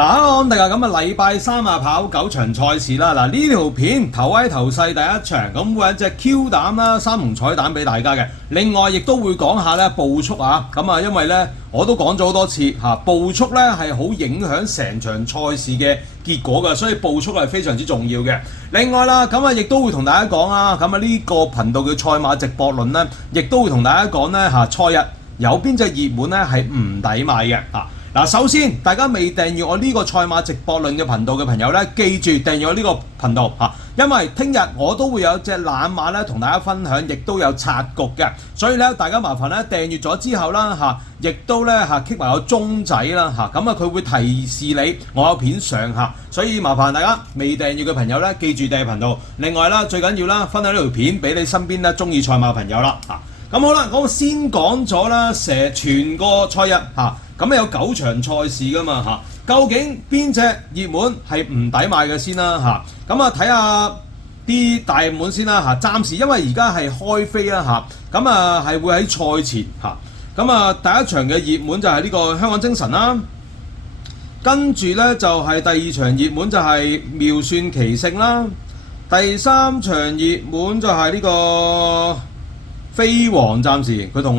Hello，大家咁啊，禮拜三啊跑9場賽事啦。嗱，呢條片頭威頭勢第一場，咁會有隻 Q 膽啦、三紅彩蛋俾大家嘅。另外亦都會講下咧步速啊，咁啊因為咧我都講咗好多次嚇，步速咧係好影響成場賽事嘅結果嘅，所以步速係非常之重要嘅。另外啦，咁啊亦都會同大家講啊，咁啊呢個頻道嘅賽馬直播論咧，亦都會同大家講咧嚇，賽日有邊隻熱門咧係唔抵買嘅嚇。嗱，首先大家未訂閱我呢個賽馬直播論嘅頻道嘅朋友咧，記住訂閱我呢個頻道嚇，因為聽日我都會有隻冷馬咧同大家分享，亦都有拆局嘅，所以咧大家麻煩咧訂閱咗之後啦嚇，亦都咧嚇 click 埋個鐘仔啦嚇，咁啊佢會提示你我有片上嚇，所以麻煩大家未訂閱嘅朋友咧，記住訂閱頻道。另外啦，最緊要啦，分享呢條片俾你身邊咧中意賽馬嘅朋友啦嚇。咁好啦，我先講咗啦，全個賽日嚇。咁有9場賽事噶嘛嚇，究竟邊隻熱門係唔抵買嘅先啦嚇？咁啊睇下啲大熱門先啦嚇。暫時因為而家係開飛啦嚇，咁啊係會喺賽前嚇。咁啊第一場嘅熱門就係呢個香港精神啦，跟住咧就係第二場熱門就係妙算奇勝啦，第三場熱門就係呢個飛黃，暫時佢同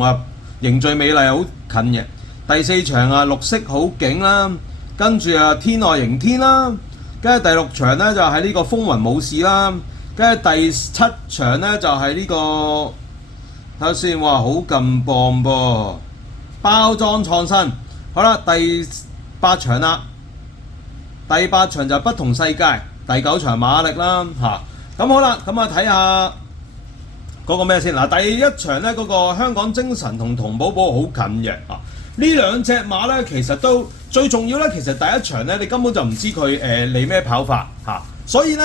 凝聚美麗好近嘅。第四場啊，綠色好景啦，跟住啊天外迎天啦，跟住第六場咧就係呢個風雲武士啦，跟住第七場咧就係呢個睇下先，哇好勁磅噃，包裝創新。好啦，第八場啦，第八場就不同世界，第9場馬力啦嚇。咁好啦，咁啊睇下嗰個咩先嗱，第一場咧嗰個香港精神同同寶寶好近嘅嚇。呢兩隻馬咧，其實都最重要咧。其實第一場咧，你根本就唔知佢嚟咩跑法嚇，所以咧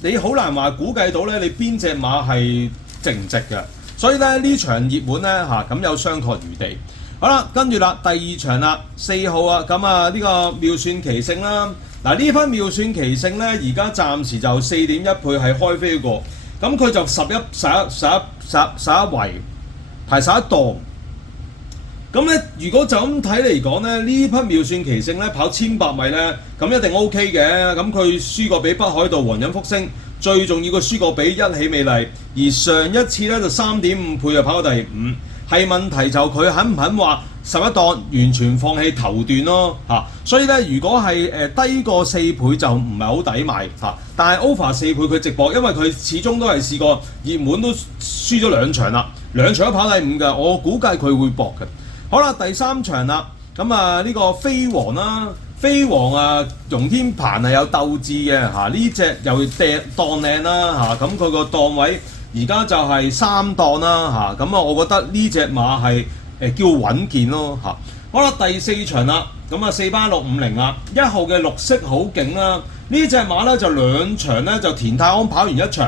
你好難話估計到咧，你邊隻馬係值唔值嘅。所以咧呢場熱門咧嚇，咁有商榷餘地。好啦，跟住啦，第二場啦，4號啊，咁啊呢個妙算奇勝啦。嗱呢匹妙算奇勝咧，而家暫時就4.1倍係開飛過，咁佢就11圍排11檔。咁咧，如果就咁睇嚟講咧，呢匹妙算奇勝咧跑1800米咧，咁一定 OK 嘅。咁佢輸過俾北海道皇仁福星，最重要佢輸過俾一起美麗。而上一次咧就3.5倍就跑到第5，係問題就佢肯唔肯話11檔完全放棄頭段咯嚇。所以咧，如果係低過4倍就唔係好抵買嚇。但係 over 4倍佢直播，因為佢始終都係試過熱門都輸咗2場啦，2場都跑第5㗎，我估計佢會搏嘅。好啦，第三場啦，咁啊呢個飛黃啦，飛黃啊容天鵬係有鬥志嘅嚇，呢隻又檔靚啦嚇，咁佢個檔位而家就係3檔啦嚇，咁啊我覺得呢隻馬係叫穩健咯嚇。好啦，第四場啦，咁啊4班650啦，1號嘅綠色好景啦，呢隻馬咧就2場咧就田泰安跑完1場，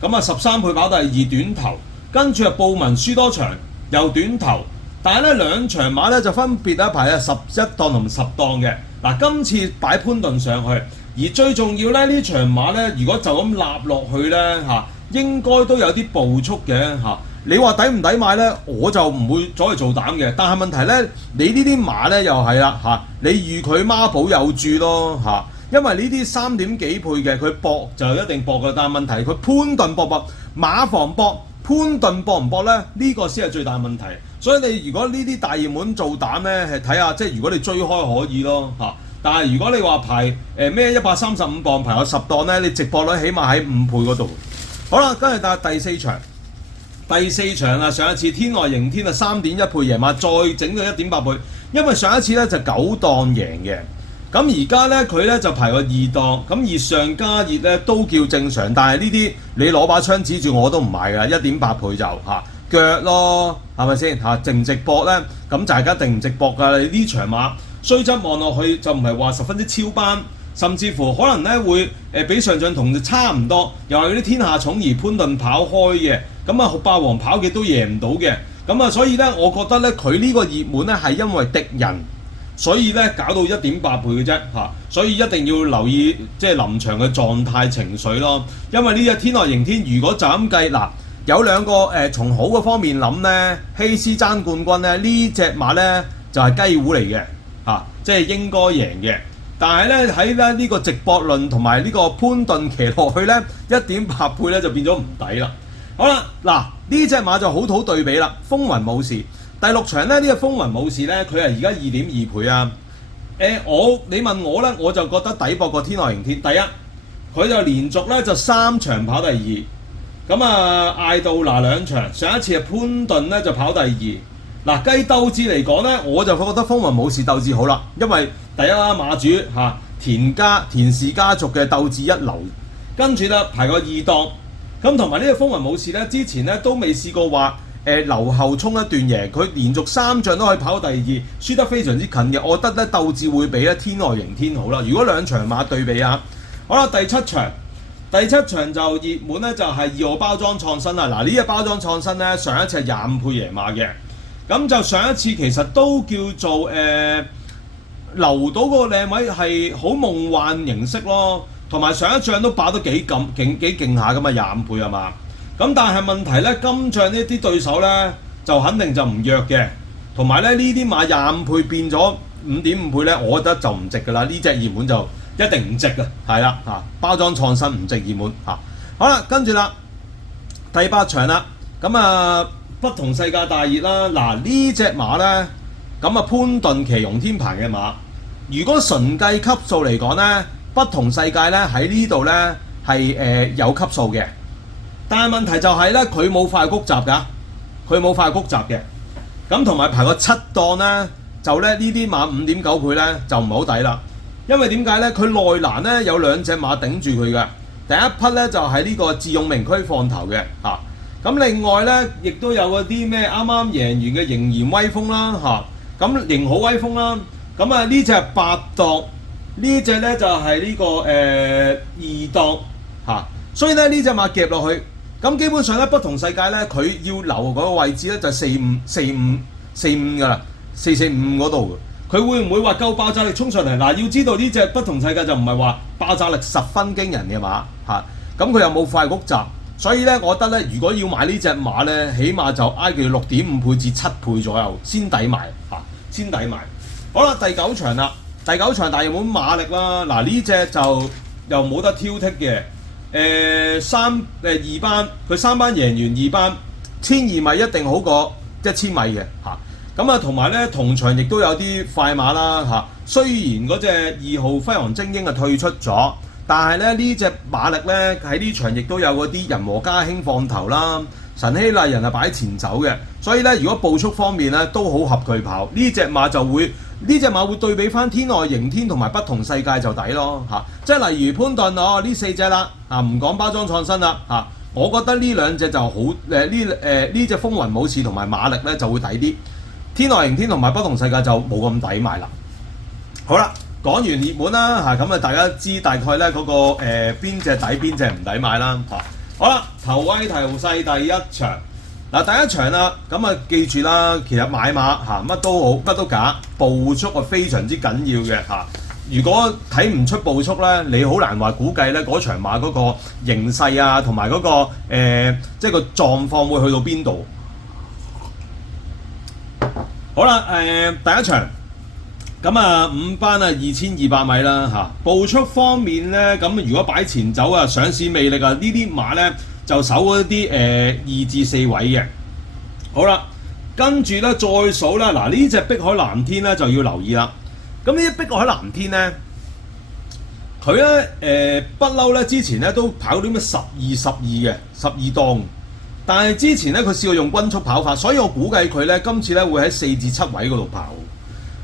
咁啊13倍跑第2短頭，跟住啊布文輸多場又短頭。但係咧2場馬咧就分別咧排11檔同10檔嘅。嗱，今次擺潘頓上去，而最重要咧呢場馬咧，如果就咁立落去咧嚇，應該都有啲步速嘅嚇。你話抵唔抵買咧？我就唔會走去做膽嘅。但係問題咧，你呢啲馬咧又係啦嚇，你預佢孖寶有注咯嚇，因為呢啲3點幾倍嘅佢搏就一定搏嘅。但係問題佢潘頓搏搏，馬房搏，潘頓搏唔搏咧？呢個先係最大問題。所以你如果呢啲大熱門做膽咧，係睇下即係如果你追開可以咯嚇，但係如果你話排咩135磅排有10檔咧，你直播率起碼喺5倍嗰度。好啦，跟住第四場，第4場啊，上一次天外迎天啊3.1倍贏馬，再整到1.8倍，因為上一次咧就9檔贏嘅，咁而家咧佢咧就排個2檔，咁熱上加熱咧都叫正常，但係呢啲你攞把槍指住我都唔買㗎，1.8倍就嚇。腳咯，係咪先嚇？值唔值博咧？咁大家一定唔值博㗎。你呢場馬雖則望落去就唔係話十分之超班，甚至乎可能咧會比上仗同差唔多，又係嗰啲天下寵兒潘頓跑開嘅，咁啊霸王跑嘅都贏唔到嘅，咁啊所以咧我覺得咧佢呢個熱門咧係因為敵人，所以咧搞到1.8倍嘅啫嚇，所以一定要留意即係臨場嘅狀態情緒咯，因為呢隻天外迎天如果就咁計嗱。有兩個從好嘅方面諗咧，希斯爭冠軍咧呢隻馬咧就係雞糊嚟嘅嚇，即係應該贏嘅。但係咧喺咧呢個直播論同埋呢個潘頓騎落去咧1.8倍咧就變咗唔抵啦。好啦，嗱呢隻馬就好好對比啦，風雲武士第6場咧呢個風雲武士咧佢係而家2.2倍啊。你問我咧，我就覺得抵博過天外迎天。第一，佢就連續咧就3場跑第2，咁啊艾杜拿2場，上一次啊潘頓咧就跑第2。嗱計鬥志嚟講咧，我就覺得風雲武士鬥志好啦，因為第一啦馬主田氏家族嘅鬥志一流，跟住咧排個2檔，咁同埋呢個風雲武士咧之前咧都未試過話留後衝一段贏，佢連續3仗都可以跑第2，輸得非常之近嘅，我覺得咧鬥志會比咧天外迎天好啦。如果2場馬對比啊，好啦，第7場就熱門咧就係2號包裝創新啦。嗱呢隻包裝創新咧上一次係25倍贏馬嘅。咁就上一次其實都叫做留到個靚位係好夢幻形式咯，同埋上一仗都把得幾勁下噶嘛，25倍係嘛？咁但係問題咧，今仗呢啲對手咧就肯定就唔弱嘅，同埋咧呢啲馬25倍變咗5.5倍咧，我覺得就唔值㗎啦，呢隻熱門就一定唔值嘅，係啦嚇，包裝創新唔值熱門嚇。好啦，跟住啦，第8場啦，咁啊〜不同世界大熱啦！嗱呢隻馬咧，咁啊潘頓騎容天鵬嘅馬，如果純計級數嚟講咧，不同世界咧喺呢度咧係有級數嘅，但係問題就係咧佢冇快谷集㗎，佢冇快谷集嘅，咁同埋排個7檔咧，就咧呢啲馬5.9倍咧就唔係好抵啦，因為點解咧？佢內欄咧有2隻馬頂住佢嘅，第一匹咧就係呢個智勇名區放頭嘅嚇。咁另外咧，亦都有嗰啲咩啱啱贏完嘅仍然威風啦嚇，咁仍好威風啦。咁啊呢隻係8檔，呢隻咧就係呢個2檔嚇，所以咧呢隻馬夾落去，咁基本上咧不同世界咧佢要留嗰個位置咧就45㗎啦，445嗰度嘅，佢會唔會話夠爆炸力衝上嚟？嗱，要知道呢隻不同世界就唔係話爆炸力10分驚人嘅馬嚇，咁佢又冇快谷集。所以咧，我覺得咧，如果要買呢隻馬咧，起碼就挨佢6.5倍至7倍左右先抵買嚇，先抵買。好啦，第9場啦，第9場大熱門馬力啦，嗱呢隻就又冇得挑剔嘅。2班，佢3班贏完2班，1200米一定好過1000米嘅嚇。咁啊，同埋咧同場亦都有啲快馬啦嚇。雖然嗰隻2號輝煌精英啊退出咗。但係咧呢隻馬力咧喺呢場亦都有嗰啲人和家興放頭啦，神希麗人係擺前走嘅，所以咧如果步速方面咧都好合佢跑，呢隻馬會對比翻天外迎天同埋不同世界就抵咯嚇，即係例如潘頓呢4隻啦唔講包裝創新啦嚇，我覺得呢2隻就好呢隻風雲武士同埋馬力咧就會抵啲，天外迎天同埋不同世界就冇咁抵買啦。好啦。講完熱門啦嚇，咁啊大家知大概咧嗰個邊隻抵邊隻唔抵買啦嚇。好啦，頭威頭勢第1場嗱第1場啦，咁啊記住啦，其實買馬嚇乜都好乜都假，步速係非常之緊要嘅嚇。如果睇唔出步速咧，你好難話估計咧嗰場馬嗰個形勢啊，同埋嗰個即係個狀況會去到邊度。好啦，第1場。咁啊5班啊2200米啦嚇，步速方面咧，咁如果擺前走啊，上市魅力啊，呢啲馬咧就守嗰啲2至4位嘅。好啦，跟住咧再數啦，嗱呢隻碧海藍天咧就要留意啦。咁呢隻碧海藍天咧，佢咧不嬲咧之前咧都跑啲咩12嘅12檔，但係之前咧佢試過用均速跑法，所以我估計佢咧今次咧會喺4至7位嗰度跑。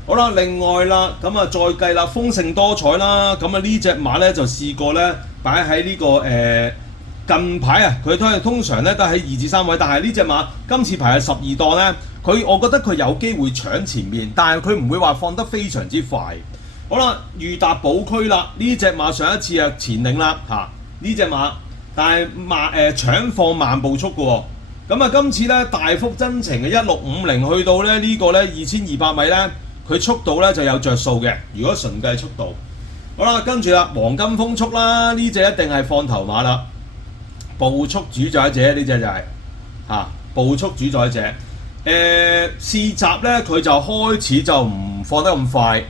好啦，另外啦，咁啊再計啦，豐盛多彩啦，咁啊呢隻馬咧就試過咧擺喺呢個近排啊，佢通常咧都喺2至3位，但係呢隻馬今次排喺12檔咧，我覺得佢有機會搶前面，但係佢唔會話放得非常之快。好啦，裕達寶區啦，呢隻馬上一次啊前領啦嚇，呢隻馬，但係搶放慢步速嘅喎，咁啊今次咧大幅增程嘅1650去到咧呢個咧2200米咧。佢速度咧就有着數嘅，如果純計速度。好啦，跟住啦，黃金風速啦，呢隻一定係放頭馬啦，步速主宰者呢隻就係步速主宰者。試閘咧佢就開始就唔放得咁快，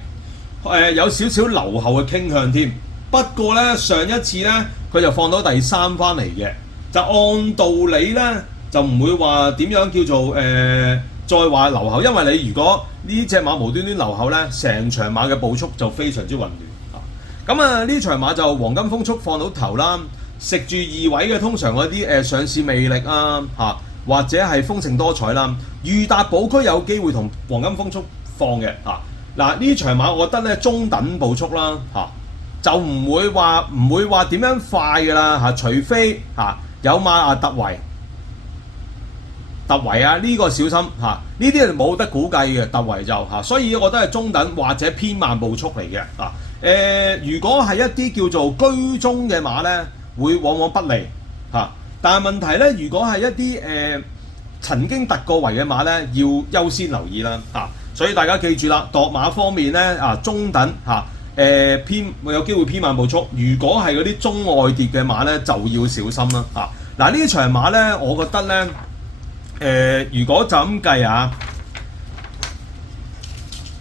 有少少留後嘅傾向添。不過咧上一次咧佢就放到第3翻嚟嘅，就按道理咧就唔會話點樣叫做再話留後，因為你如果呢隻馬無端端留後咧，成場馬嘅步速就非常之混亂。咁呢場馬就黃金風速放到頭啦，食住2位嘅通常嗰啲上市魅力或者係豐盛多彩啦，裕達寶區有機會同黃金風速放嘅嗱呢場馬我覺得咧中等步速啦就唔會話點樣快㗎啦除非有馬突圍呢個小心呢啲係冇得估計嘅突圍就所以我覺得係中等或者偏慢步速嚟嘅如果係一啲叫做居中嘅馬咧，會往往不利但係問題咧，如果係一啲曾經突過圍嘅馬咧，要優先留意啦所以大家記住啦，度馬方面咧中等偏有機會偏慢步速。如果係嗰啲中外跌嘅馬咧，就要小心啦嗱呢場馬咧，我覺得咧如果就咁計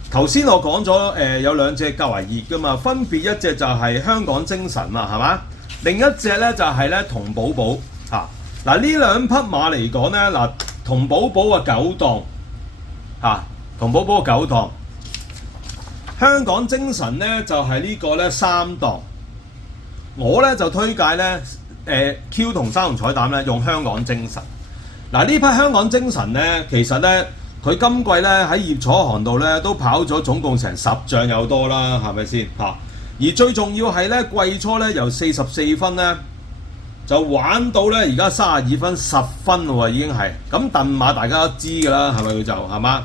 頭先我講咗有2隻較為熱㗎嘛，分別一隻就係香港精神嘛，係嘛？另一隻咧就係咧同寶寶嗱呢2匹馬嚟講咧同寶寶啊9檔同寶寶9檔，香港精神咧就係呢個咧3檔。我咧就推介咧Q 同三紅彩膽咧用香港精神。嗱呢匹香港精神咧，其實咧佢今季咧喺葉楚航度咧都跑咗總共成10仗有多啦，係咪先而最重要係咧季初咧由44分咧就玩到咧而家32分10分喎，已經係咁燉馬大家都知㗎啦，係咪佢就係嘛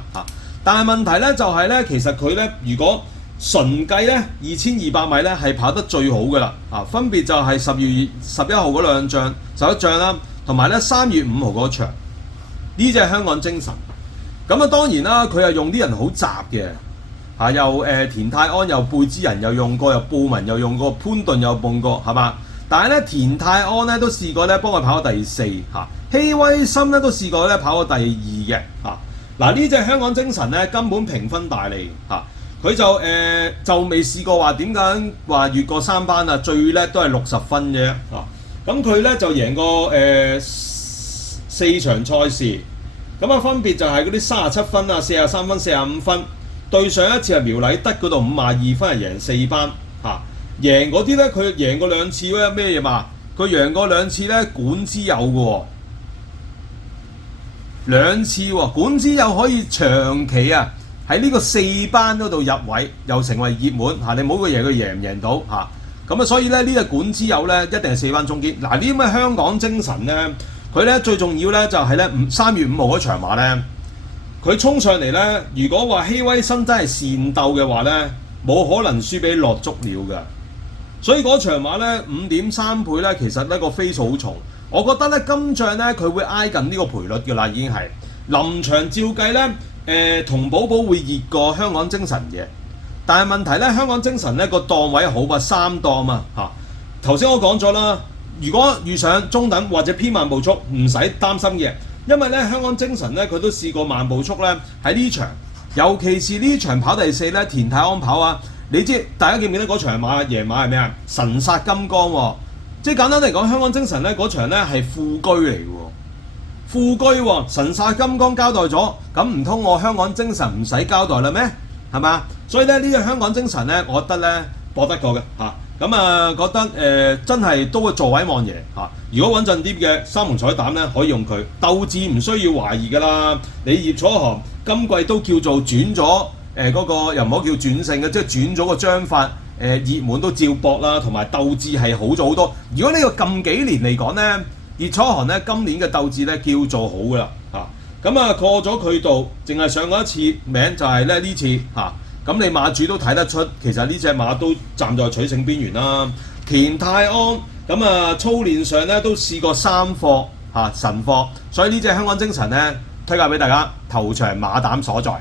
但係問題咧就係咧，其實佢咧如果純計咧2200米咧係跑得最好㗎啦分別就係10月11號嗰2仗11仗啦，同埋咧3月5號嗰場呢隻香港精神。咁當然啦，佢係用啲人好雜嘅又田泰安又貝之人又用過，又布文又用過，潘頓又碰過係嘛？但係咧田泰安咧都試過咧幫佢跑到第4希威森咧都試過咧跑過第2嘅嗱呢隻香港精神咧根本評分大利佢就未試過話點解話越過3班最叻都係60分嘅咁佢咧就贏過4場賽事，咁分別就係嗰啲37分43分、45分，對上一次係苗禮德嗰度52分係贏4班贏嗰啲咧佢贏過2次喎，咩嘢嘛？佢贏過2次咧管之友嘅2次喎，管之友可以長期喺呢個4班嗰度入位，又成為熱門你冇個嘢佢贏唔贏到咁所以咧呢隻管之友咧一定係4班中堅。嗱呢啲咁嘅香港精神咧，佢咧最重要咧就係咧3月5號嗰場馬咧，佢衝上嚟咧，如果話希威森真係善鬥嘅話咧，冇可能輸俾落足了㗎。所以嗰場馬咧5.3倍咧，其實呢個飛數好重。我覺得咧今仗咧佢會挨近呢個賠率㗎啦，已經係臨場照計咧同寶寶會熱過香港精神嘅。但係問題咧，香港精神咧個檔位好過3檔嘛頭先我講咗啦，如果遇上中等或者偏慢步速，唔使擔心嘅，因為咧香港精神咧佢都試過慢步速咧喺呢場，尤其是呢場跑第4咧田泰安跑你知大家記唔記得嗰場馬贏馬係咩神殺金剛即係簡單嚟講，香港精神咧嗰場咧係副車嚟嘅副車神殺金剛交代咗，咁唔通我香港精神唔使交代啦咩？係嘛？所以咧呢隻香港精神咧，我覺得咧搏得過嘅覺得真係都會座位望贏如果穩陣啲嘅三紅彩膽咧，可以用佢鬥志唔需要懷疑㗎啦。你葉楚航今季都叫做轉咗嗰個又唔好叫轉勝嘅，即係轉咗個章法熱門都照搏啦，同埋鬥志係好咗好多。如果呢個近幾年嚟講咧，葉楚航咧今年嘅鬥志咧叫做好㗎啦咁過咗佢度，淨係上過一次名就係咧呢次咁你馬主都睇得出，其實呢隻馬都站在取勝邊緣啦。田泰安咁操練上咧都試過3課神課，所以呢隻香港精神咧推介俾大家，頭場馬膽所在。